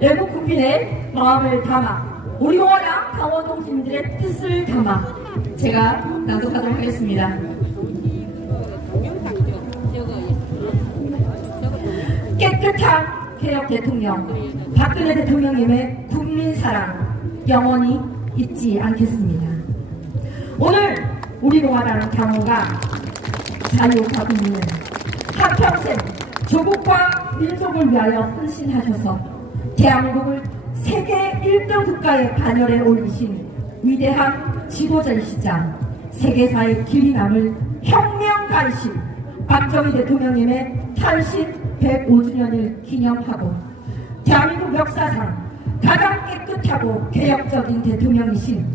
외국 국민의 마음을 담아 우리 원랑 강원동 시민들의 뜻을 담아 제가 낭독하도록 하겠습니다. 깨끗한 개혁 대통령 박근혜 대통령님의 국민 사랑 영원히 잊지 않겠습니다. 오늘 우리 공화당 당원과 자유화 국민은 한평생 조국과 민족을 위하여 헌신하셔서 대한민국을 세계 1등 국가의 반열에 올리신 위대한 지도자이시자 세계사의 길이 남을 혁명가이신 박정희 대통령님의 탄신 105주년을 기념하고 대한민국 역사상 가장 깨끗하고 개혁적인 대통령이신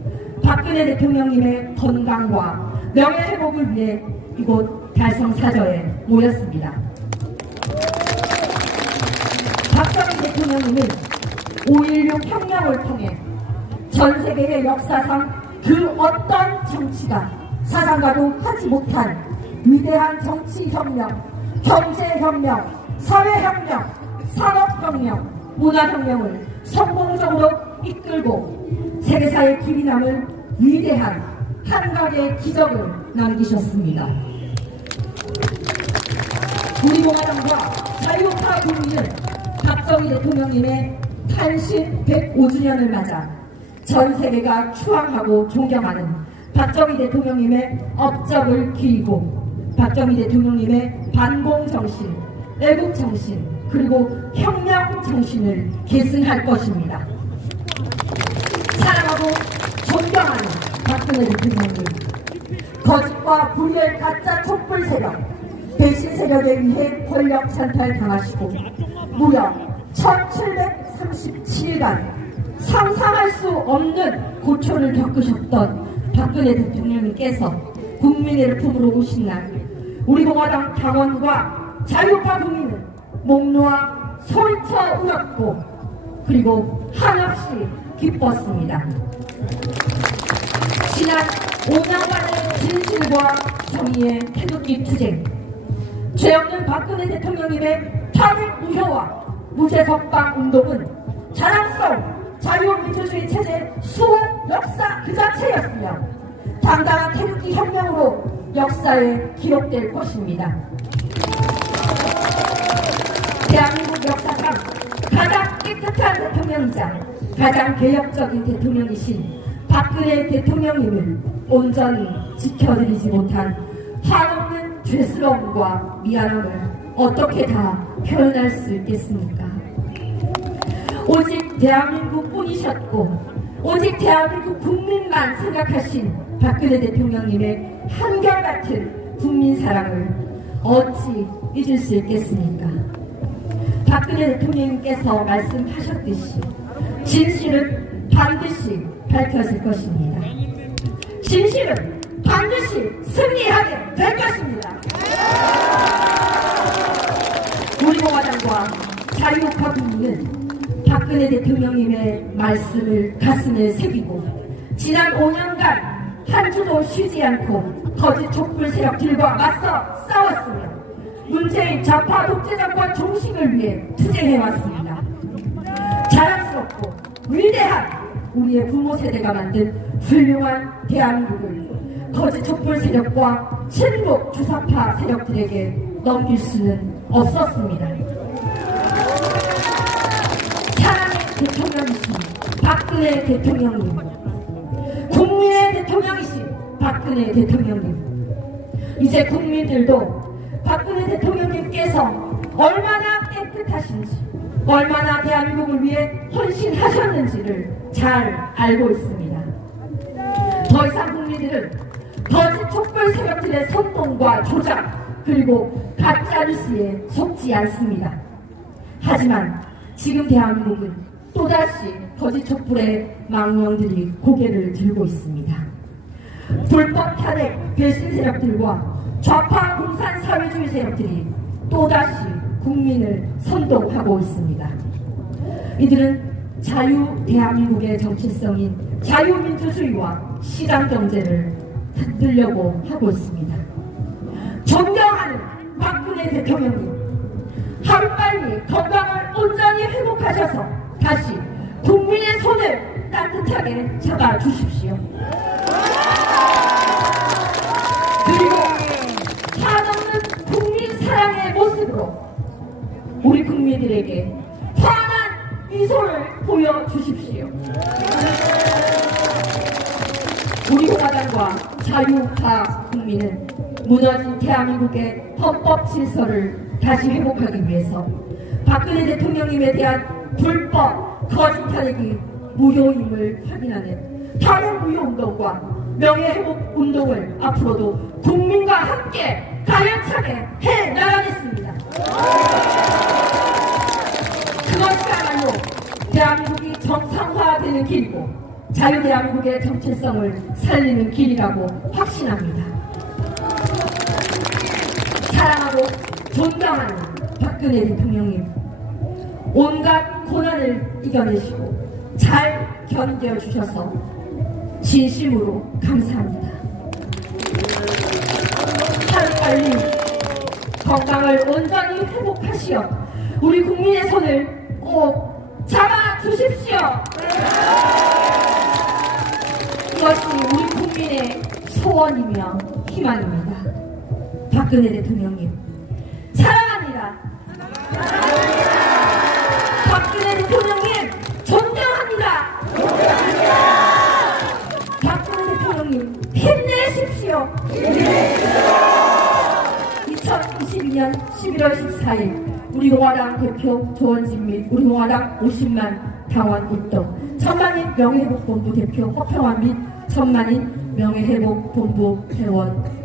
박근혜 대통령님의 건강과 명예회복을 위해 이곳 달성사저에 모였습니다. 박정희 대통령님은 5.16 혁명을 통해 전 세계의 역사상 그 어떤 정치가 사상가도 하지 못한 위대한 정치혁명, 경제혁명, 사회혁명, 산업혁명, 문화혁명을 성공적으로 이끌고 세계사의 길이 남을 위대한 한강의 기적을 남기셨습니다. 우리 공화당과 자유파 국민은 박정희 대통령님의 탄신 105주년을 맞아 전 세계가 추앙하고 존경하는 박정희 대통령님의 업적을 기리고 박정희 대통령님의 반공 정신, 애국 정신, 그리고 혁명 정신을 계승할 것입니다. 사랑하고 존경하는 박근혜 대통령님, 거짓과 불의의 가짜 촛불 세력, 배신 세력에 의해 권력 찬탈 당하시고 무려 1737일간 상상할 수 없는 고초를 겪으셨던 박근혜 대통령님께서 국민의 품으로 오신 날 우리 공화당 당원과 자유파 국민은 목 놓아 소리쳐 울었고 그리고 한없이 기뻤습니다. 지난 5년간의 진실과 정의의 태극기 투쟁 죄 없는 박근혜 대통령님의 탄핵 무효와 무죄 석방 운동은 자랑스러운 자유민주주의 체제 수호 역사 그 자체였으며 당당한 태극기 혁명으로 역사에 기록될 것입니다. 대한민국 역사상 가장 깨끗한 대통령이자 가장 개혁적인 대통령이신 박근혜 대통령님을 온전히 지켜드리지 못한 한없는 죄스러움과 미안함을 어떻게 다 표현할 수 있겠습니까? 오직 대한민국 뿐이셨고 오직 대한민국 국민만 생각하신 박근혜 대통령님의 한결같은 국민 사랑을 어찌 잊을 수 있겠습니까? 박근혜 대통령님께서 말씀하셨듯이 진실은 반드시 밝혀질 것입니다. 진실은 반드시 승리하게 될 것입니다. 우리 공화당과 자유파 국민은 박근혜 대통령님의 말씀을 가슴에 새기고 지난 5년간 한 주도 쉬지 않고 거짓 촛불 세력들과 맞서 싸웠으며 문재인 좌파 독재 정권 종식을 위해 투쟁해왔습니다. 자랑스럽고 위대한 우리의 부모 세대가 만든 훌륭한 대한민국을 거짓 촛불 세력과 친북 주사파 세력들에게 넘길 수는 없었습니다. 사랑의 대통령이신 박근혜 대통령님, 국민의 대통령이신 박근혜 대통령님, 이제 국민들도 박근혜 대통령님께서 얼마나 깨끗하신지, 얼마나 대한민국을 위해 헌신하셨는지를 잘 알고 있습니다. 더 이상 국민들은 거짓 촛불 세력들의 선동과 조작, 그리고 가짜뉴스에 속지 않습니다. 하지만 지금 대한민국은 또다시 거짓 촛불의 망령들이 고개를 들고 있습니다. 불법 탄핵 배신 세력들과 좌파 공산 사회주의 세력들이 또다시 국민을 선동하고 있습니다. 이들은 자유 대한민국의 정체성인 자유민주주의와 시장 경제를 흔들려고 하고 있습니다. 존경 하는 박근혜 대통령님, 하루빨리 건강을 온전히 회복하셔서 다시 국민의 손을 따뜻하게 잡아주십시오. 그리고 한없는 국민 사랑의 모습으로 우리 국민들에게 환한 미소를 보여주십시오. 우리 공화당과 자유파 국민은 무너진 대한민국의 헌법 질서를 다시 회복하기 위해서 박근혜 대통령님에 대한 불법 거짓 탄핵이 무효임을 확인하는 다른 무효 운동과 명예 회복 운동을 앞으로도 국민과 함께 가열차게 해 나가겠습니다. 그것이야말로 대한민국이 정상화되는 길이고 자유대한민국의 정체성을 살리는 길이라고 확신합니다. 사랑하고 존경하는 박근혜 대통령님 온갖 고난을 이겨내시고 잘 견뎌주셔서 진심으로 감사합니다. 하루빨리 건강을 온전히 회복하시어 우리 국민의 손을 꼭 잡아주십시오. 이것이 우리 국민의 소원이며 희망입니다. 박근혜 대통령님 사랑합니다. 박근혜 대통령님 존경합니다. 박근혜 대통령님 힘내십시오. 2022년 11월 14일 우리 공화당 대표 조원진 및 우리 공화당 50만 당원 입동 천만인 명예회복본부 대표 허평환 및 천만인 명예회복본부 회원